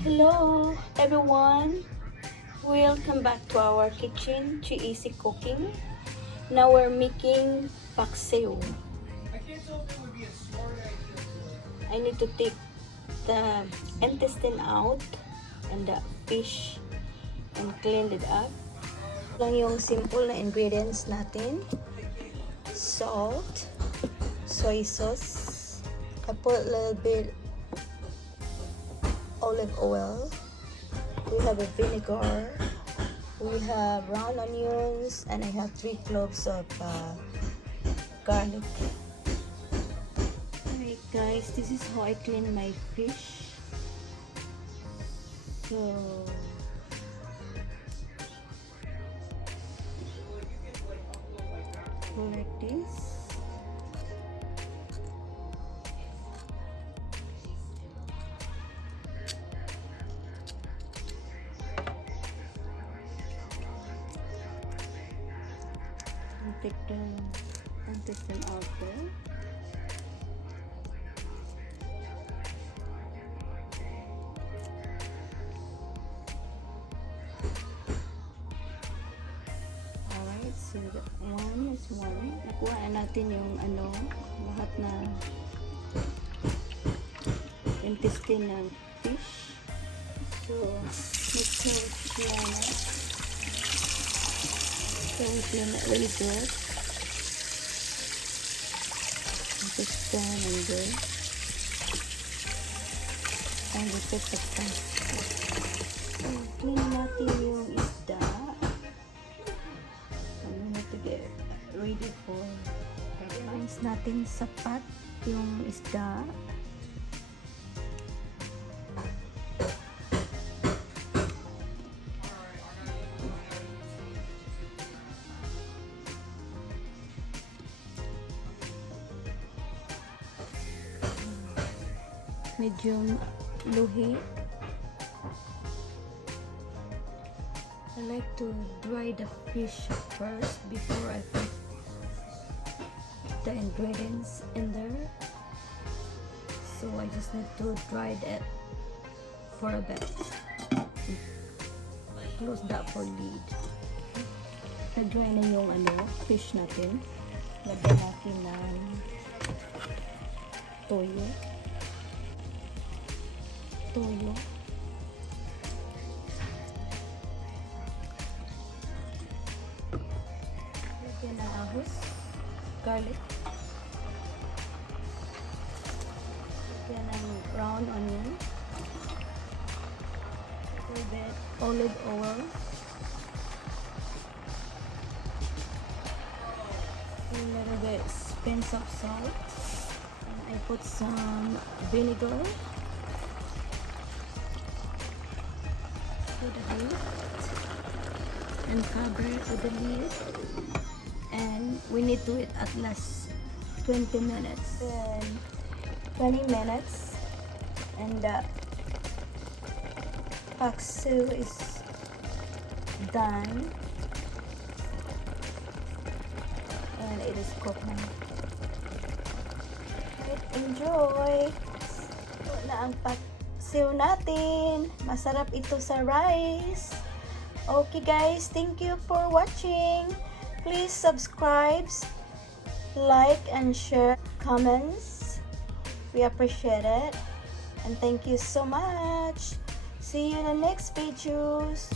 Hello everyone, welcome back to our kitchen to easy cooking. Now we're making paksiw. I need to take the intestine out and the fish and clean it up. Lang yung simple na ingredients natin. Salt, soy sauce. I put a little bit olive oil. We have a vinegar. We have round onions, and I have 3 cloves of garlic. Alright guys, this is how I clean my fish. So go like this. Take the intestine out there. Alright, so that one is one. Nakuha na natin yung lahat na intestine ng fish. So, mix siya na. So we clean it really good. Intestine and good. And we put the pan. So clean natin yung isda. And we need to get ready for rinse natin sapat yung isda. Medyo luhi. I like to dry the fish first before I put the ingredients in there. So I just need to dry that for a bit. Close that for lid. Na-dry na yung fish natin. Lagyan natin ng toyo. Lagyan ng ahos, garlic. Lagyan ng round onion. A little bit olive oil. A little bit pinch of salt. And I put some vinegar. With the lid and cover it with the lid, and we need to wait at least 20 minutes. Then 20 minutes and the paksiw is done and it is cooked now. Right, enjoy! Ito na ang paksiw natin. Masarap ito sa rice. Okay guys, thank you for watching. Please subscribe, like and share, comments. We appreciate it. And thank you so much. See you in the next videos.